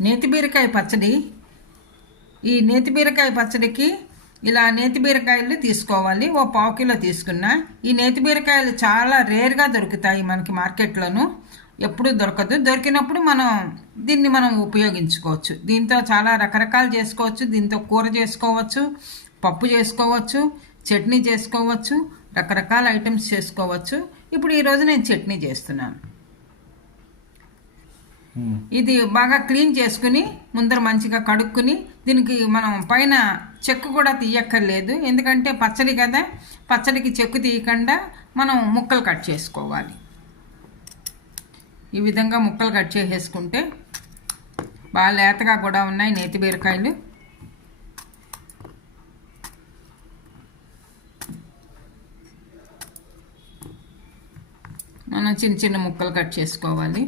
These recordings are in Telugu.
నేతి బీరకాయ పచ్చడి. ఈ నేతి బీరకాయ పచ్చడికి ఇలా నేతి బీరకాయలు తీసుకోవాలి. ఓ పావు కిలో తీసుకున్నా. ఈ నేతి బీరకాయలు చాలా రేర్గా దొరుకుతాయి మనకి మార్కెట్లోను. ఎప్పుడు దొరకదు. దొరికినప్పుడు మనం దీన్ని మనం ఉపయోగించుకోవచ్చు. దీంతో చాలా రకరకాలు చేసుకోవచ్చు. దీంతో కూర చేసుకోవచ్చు పప్పు చేసుకోవచ్చు చట్నీ చేసుకోవచ్చు రకరకాల ఐటమ్స్ చేసుకోవచ్చు. ఇప్పుడు ఈరోజు నేను చట్నీ చేస్తున్నాను. ఇది బాగా క్లీన్ చేసుకుని ముందర మంచిగా కడుక్కుని దీనికి మనం పైన చెక్కు కూడా తీయక్కర్లేదు. ఎందుకంటే పచ్చడి కదా పచ్చడికి చెక్కు తీయకుండా మనం ముక్కలు కట్ చేసుకోవాలి. ఈ విధంగా ముక్కలు కట్ చేసేసుకుంటే బాగా లేతగా కూడా ఉన్నాయి నేతి బీరకాయలు. మనం చిన్న చిన్న ముక్కలు కట్ చేసుకోవాలి.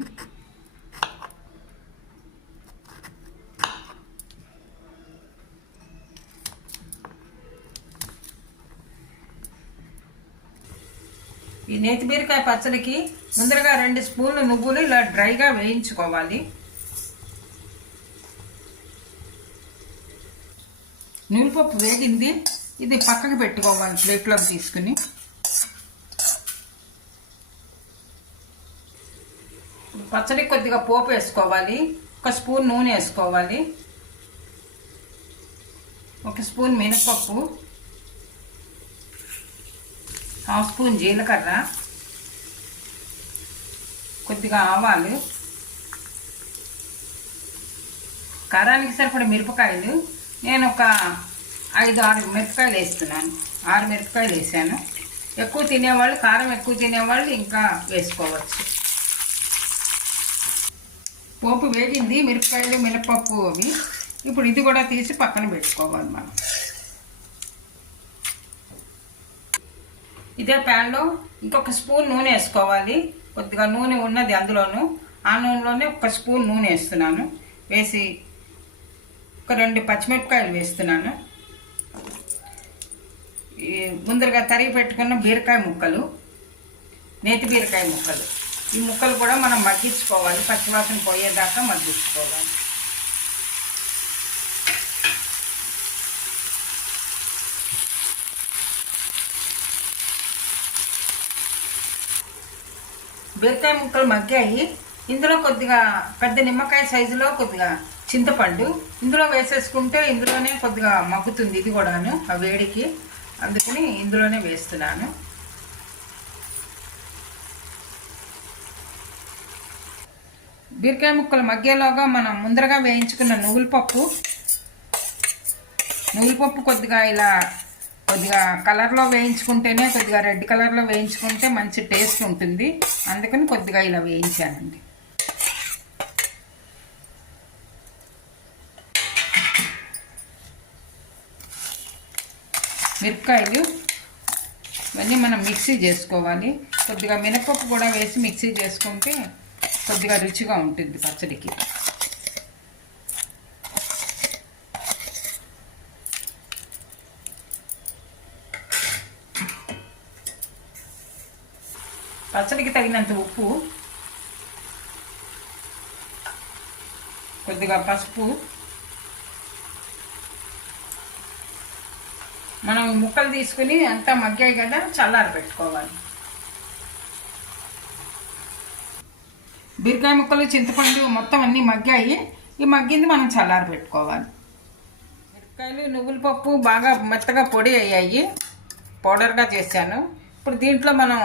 ఈ నేతి బీరకాయ పచ్చడికి ముందరగా రెండు స్పూన్లు నువ్వులు ఇలా డ్రైగా వేయించుకోవాలి. నువ్వుపప్పు వేగింది. ఇది పక్కకు పెట్టుకోవాలి ప్లేట్లోకి తీసుకుని. పచ్చడికి కొద్దిగా పోపు వేసుకోవాలి. ఒక స్పూన్ నూనె వేసుకోవాలి. ఒక స్పూన్ మినపప్పు. హాఫ్ స్పూన్ జీలకర్ర కొద్దిగా ఆవాలు కారానికి సరిపడ మిరపకాయలు నేను ఒక ఐదు ఆరు మిరపకాయలు వేస్తున్నాను. ఆరు మిరపకాయలు వేసాను. ఎక్కువ తినేవాళ్ళు కారం ఎక్కువ తినేవాళ్ళు ఇంకా వేసుకోవచ్చు. పోపు వేగింది మిరపకాయలు మినపప్పు అవి. ఇప్పుడు ఇది కూడా తీసి పక్కన పెట్టుకోవాలి మనం. ఇదే ప్యాన్లో ఇంకొక స్పూన్ నూనె వేసుకోవాలి. కొద్దిగా నూనె ఉన్నది అందులోను. ఆ నూనెలోనే ఒక స్పూన్ నూనె వేస్తున్నాను. వేసి ఒక రెండు పచ్చిమిరపకాయలు వేస్తున్నాను. ఈ ముందరగా తరిగి పెట్టుకున్న బీరకాయ ముక్కలు నేతి బీరకాయ ముక్కలు. ఈ ముక్కలు కూడా మనం మగ్గించుకోవాలి. పచ్చివాసన పోయేదాకా మగ్గించుకోవాలి. బీరకాయ ముక్కలు మగ్గాయి. ఇందులో కొద్దిగా పెద్ద నిమ్మకాయ సైజులో కొద్దిగా చింతపండు ఇందులో వేసేసుకుంటే ఇందులోనే కొద్దిగా మగ్గుతుంది ఇది కూడాను ఆ వేడికి. అందుకని ఇందులోనే వేస్తున్నాను. బీరకాయ ముక్కలు మగ్గేలోగా మనం ముందరగా వేయించుకున్న నువ్వుల పప్పు. నువ్వుల పప్పు కొద్దిగా ఇలా కొద్దిగా కలర్లో వేయించుకుంటేనే కొద్దిగా రెడ్ కలర్లో వేయించుకుంటే మంచి టేస్ట్ ఉంటుంది. అందుకని కొద్దిగా ఇలా వేయించానండి. మిరపకాయలు ఇవన్నీ మనం మిక్సీ చేసుకోవాలి. కొద్దిగా మినపప్పు కూడా వేసి మిక్సీ చేసుకుంటే కొద్దిగా రుచిగా ఉంటుంది పచ్చడికి. పచ్చడికి తగినంత ఉప్పు కొద్దిగా పసుపు. మనం ముక్కలు తీసుకుని అంతా మగ్గాయి కదా చల్లారి పెట్టుకోవాలి. బీరకాయ ముక్కలు చింతపండు మొత్తం అన్నీ మగ్గాయి. ఈ మగ్గింది మనం చల్లారి పెట్టుకోవాలి. మిరపకాయలు నువ్వుల పప్పు బాగా మెత్తగా పొడి అయ్యాయి. పౌడర్గా చేశాను. ఇప్పుడు దీంట్లో మనం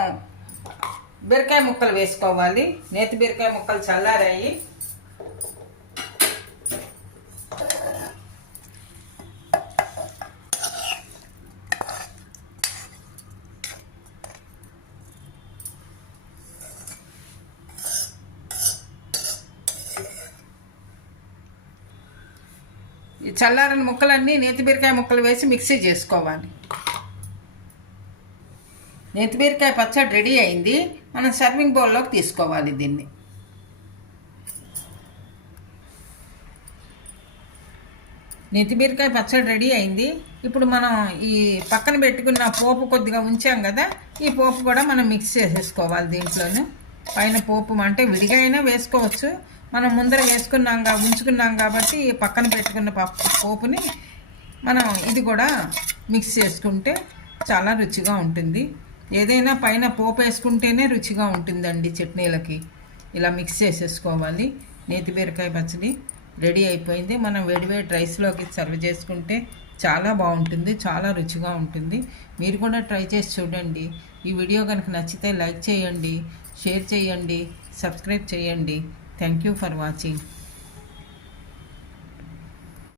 బీరకాయ ముక్కలు వేసుకోవాలి. నేతి బీరకాయ ముక్కలు చల్లారాయి. ఈ చల్లారని ముక్కలన్నీ నేతి బీరకాయ ముక్కలు వేసి మిక్సీ చేసుకోవాలి. నేతి బీరకాయ పచ్చడి రెడీ అయింది. మనం సర్వింగ్ బౌల్లోకి తీసుకోవాలి దీన్ని. నెత్తి బీరకాయ పచ్చడి రెడీ అయింది. ఇప్పుడు మనం ఈ పక్కన పెట్టుకున్న పోపు కొద్దిగా ఉంచాం కదా ఈ పోపు కూడా మనం మిక్స్ చేసేసుకోవాలి దీంట్లోనే. పైన పోపు అంటే విడిగా అయినా వేసుకోవచ్చు. మనం ముందర వేసుకున్నాం కా ఉంచుకున్నాం కాబట్టి పక్కన పెట్టుకున్న పప్పు పోపుని మనం ఇది కూడా మిక్స్ చేసుకుంటే చాలా రుచిగా ఉంటుంది. ఏదైనా పైన పోపు వేసుకుంటేనే రుచిగా ఉంటుందండి చట్నీలకి. ఇలా మిక్స్ చేసేసుకోవాలి. నేతి బీరకాయ పచ్చడి రెడీ అయిపోయింది. మనం వేడివేడి రైస్లోకి సర్వ్ చేసుకుంటే చాలా బాగుంటుంది చాలా రుచిగా ఉంటుంది. మీరు కూడా ట్రై చేసి చూడండి. ఈ వీడియో కనుక నచ్చితే లైక్ చేయండి షేర్ చేయండి సబ్స్క్రైబ్ చేయండి. Thank you for watching.